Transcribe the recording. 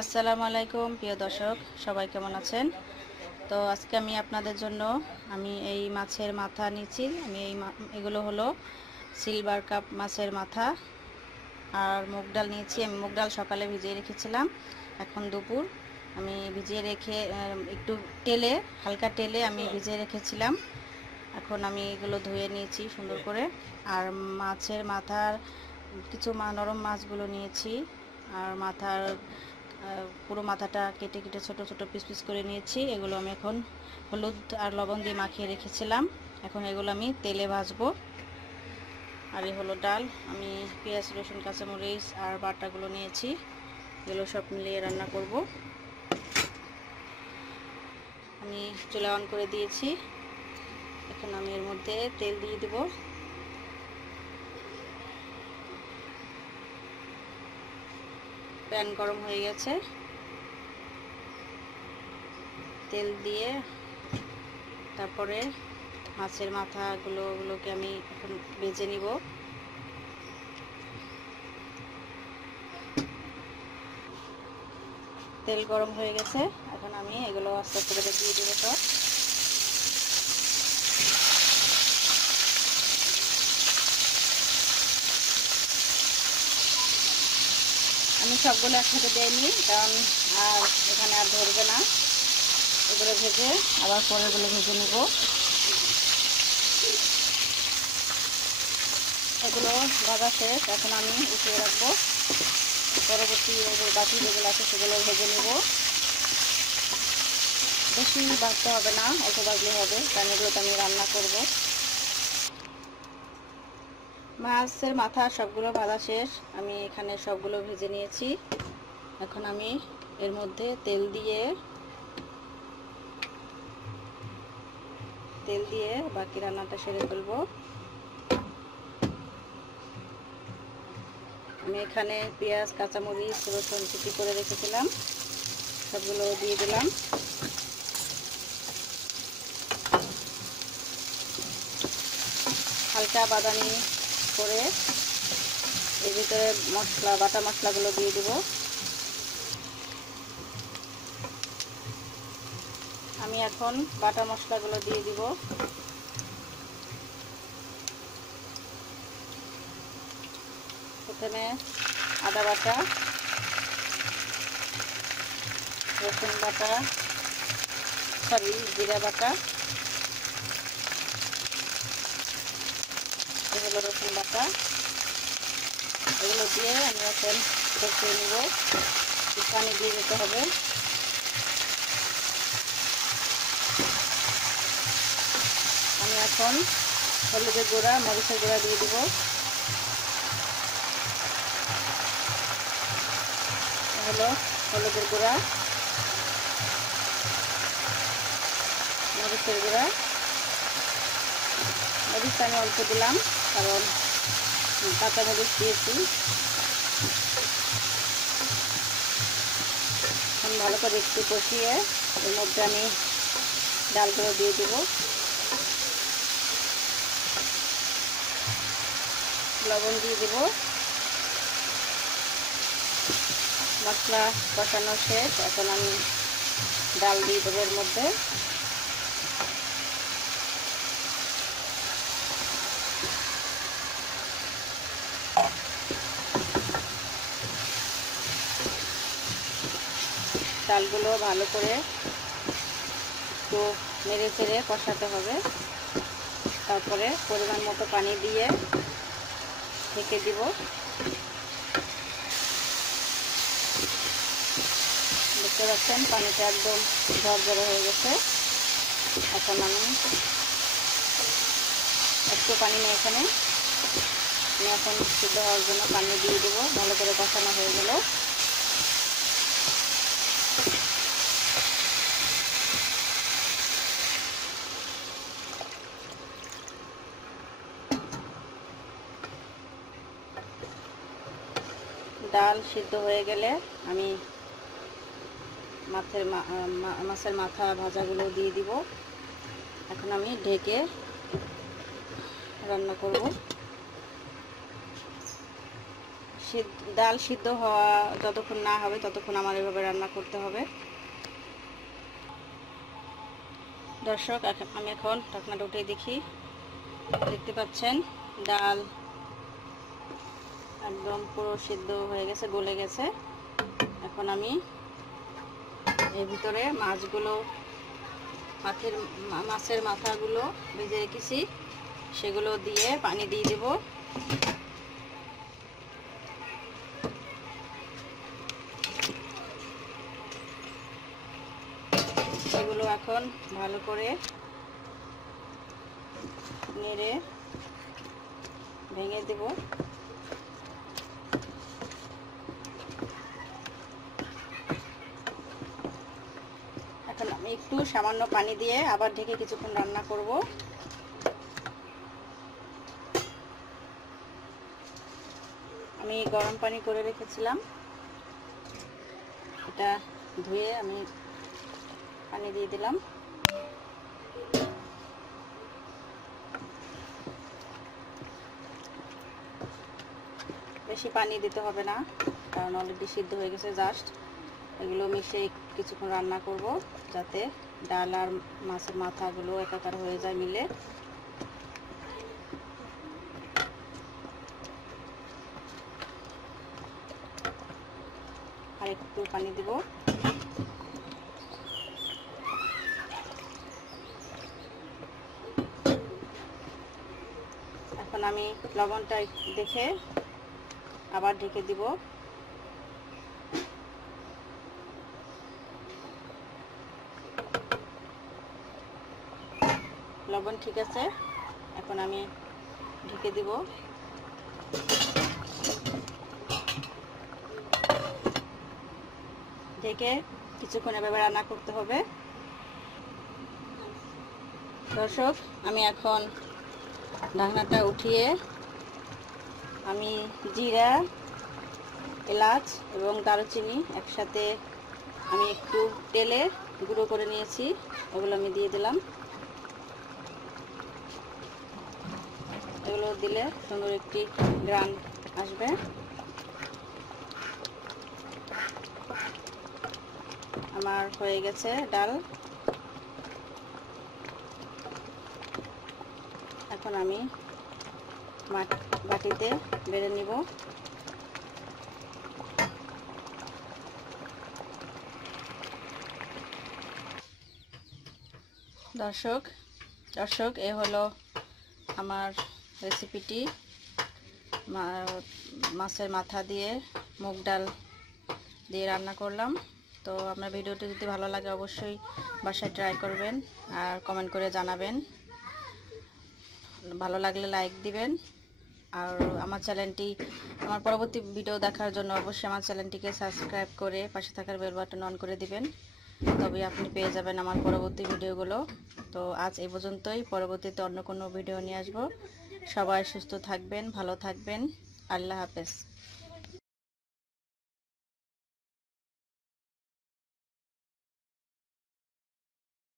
আসসালামু আলাইকুম প্রিয় দর্শক, সবাই কেমন আছেন? তো আজকে আমি আপনাদের জন্য এই মাছের মাথা নিয়েছি। এগুলো হলো সিলভার কাপ মাছের মাথা আর মুগ ডাল নিয়েছি। আমি মুগ ডাল সকালে ভিজিয়ে রেখেছিলাম, এখন দুপুর আমি ভিজিয়ে রেখে একটু হালকা তেলে আমি ভিজিয়ে রেখেছিলাম। এখন আমি এগুলো ধুয়ে নিয়েছি সুন্দর করে। আর মাছের মাথার কিছু নরম মাছগুলো নিয়েছি, আর পুরো মাথাটা কেটে কেটে ছোট ছোট পিস পিস করে নিয়েছি। এগুলো আমি এখন হলুদ আর লবণ দিয়ে মাখিয়ে রেখেছিলাম। এখন এগুলো আমি তেলে ভাজবো। আর এই হলো ডাল। আমি পেঁয়াজ, রসুন, কাঁচামরিচ আর বাটাগুলো নিয়েছি, এগুলো সব মিলিয়ে রান্না করব। আমি চুলা অন করে দিয়েছি। এখন আমি এর মধ্যে তেল দিয়ে দেব। প্যান গরম হয়ে গেছে, তেল দিয়ে তারপরে মাছের মাথাগুলোকে আমি এখন ভেজে নিব। তেল গরম হয়ে গেছে, এখন আমি এগুলো আস্তে আস্তে করে দিয়ে দেবো সব। আমি সবগুলো একসাথে দেয়নি, কারণ এখানে আর ধরবে না। এগুলো ভেজে আবার পরে এগুলো ভেজে নেব। এগুলো ভাজা শেষ, এখন আমি উঠিয়ে রাখবো। পরবর্তী বাকি যেগুলো আছে সেগুলো ভেজে নেব। বেশি ভাজতে হবে না, অল্প ভাজলে হবে, কারণ এগুলোতে আমি রান্না করব। মাছের মাথা সবগুলো ভাজা শেষ, আমি এখানে সবগুলো ভেজে নিয়েছি। এখন আমি এর মধ্যে তেল দিয়ে বাকি রান্নাটা সেরে ফেলব। আমি এখানে পেঁয়াজ, কাঁচামরিচ, রসুন কুচি করে রেখেছিলাম, সবগুলো দিয়ে দিলাম। হালকা বাদামি করে এর ভিতরে বাটা মশলাগুলো দিয়ে দেব। আমি এখন বাটা মশলাগুলো দিয়ে দিব। প্রথমে আদা বাটা, রসুন বাটা, জিরা বাটা, এগুলো রসুন বাটা, এগুলো দিয়ে আমি এখন কষিয়ে নেব। পানি দিয়ে দিতে হবে। আমি এখন হলুদের গুঁড়া, মরিচের গুঁড়া দিয়ে দিব। হলো হলুদের গুঁড়া, মরিচের গুঁড়া। মরিচ আমি অল্প দিলাম, কারণ কাঁচা মরিচ দিয়েছি। এখন ভালো করে একটু কষিয়ে এর মধ্যে আমি ডালগুলো দিয়ে দেব। লবণ দিয়ে দেব। মশলা কষানো শেষ, এখন আমি ডাল দিয়ে দেবো এর মধ্যে। ডালগুলো ভালো করে একটু নেড়ে চেড়ে কষাতে হবে। তারপরে পরিমাণ মতো পানি দিয়ে ঢেকে দিব। দেখতে পাচ্ছেন পানিটা একদম ঝরঝরে হয়ে গেছে। এখন আমি একটু পানি নেই এখানে, আমি এখন সিদ্ধ হওয়ার জন্য পানি দিয়ে দেবো। ভালো করে কষানো হয়ে গেল। ডাল সিদ্ধ হয়ে গেলে আমি মাছের মাথা ভাজাগুলো দিয়ে দিব। এখন আমি ঢেকে রান্না করব। ডাল সিদ্ধ হওয়া যতক্ষণ না হবে ততক্ষণ আমার এভাবে রান্না করতে হবে। দর্শক, আমি এখন ঢাকনাটা উঠিয়ে দেখি। দেখতে পাচ্ছেন ডাল একদম পুরো সিদ্ধ হয়ে গেছে, গলে গেছে। এখন আমি এর ভিতরে মাছের মাথাগুলো ভেজে রেখেছি সেগুলো দিয়ে পানি দিয়ে দেব। সেগুলো এখন ভালো করে নেড়ে ভেঙে দেব। এখন আমি একটু সামান্য পানি দিয়ে আবার ঢেকে কিছুক্ষণ রান্না করব। আমি গরম পানি করে রেখেছিলাম, এটা ধুয়ে আমি পানি দিয়ে দিলাম। বেশি পানি দিতে হবে না, কারণ অলরেডি সিদ্ধ হয়ে গেছে। জাস্ট এগুলো মিশিয়ে কিছুক্ষণ রান্না করব যাতে ডাল আর মাছের মাথাগুলো একাকার হয়ে যায় মিলে। আর একটু পানি দিব। এখন আমি লবণটা দেখে আবার ঢেকে দিব। লবণ ঠিক আছে, এখন আমি ঢেকে দিব। ঢেকে কিছুক্ষণ এভাবে রান্না করতে হবে। দর্শক, আমি এখন ঢাকনাটা উঠিয়ে আমি জিরা, এলাচ এবং দারুচিনি একসাথে আমি একটু তেলে গুঁড়ো করে নিয়েছি, ওগুলো আমি দিয়ে দিলাম। এগুলো দিলে সুন্দর একটি ঘ্রাণ আসবে। আমার হয়ে গেছে ডাল। এখন আমি বাটিতে বেড়ে নিব। দর্শক, এ হলো আমার রেসিপিটি। মাছের মাথা দিয়ে মুগ ডাল দিয়ে রান্না করলাম। তো আপনার ভিডিওটি যদি ভালো লাগে অবশ্যই বাসায় ট্রাই করবেন আর কমেন্ট করে জানাবেন। ভালো লাগলে লাইক দিবেন। আর আমার পরবর্তী ভিডিও দেখার জন্য অবশ্যই আমার চ্যানেলটিকে সাবস্ক্রাইব করে পাশে থাকার বেল বাটন অন করে দিবেন, তবে আপনি পেয়ে যাবেন আমার পরবর্তী ভিডিওগুলো। তো আজ এই পর্যন্তই, পরবর্তীতে অন্য কোনো ভিডিও নিয়ে আসবো। সবাই সুস্থ থাকবেন, ভালো থাকবেন। আল্লাহ হাফেজ।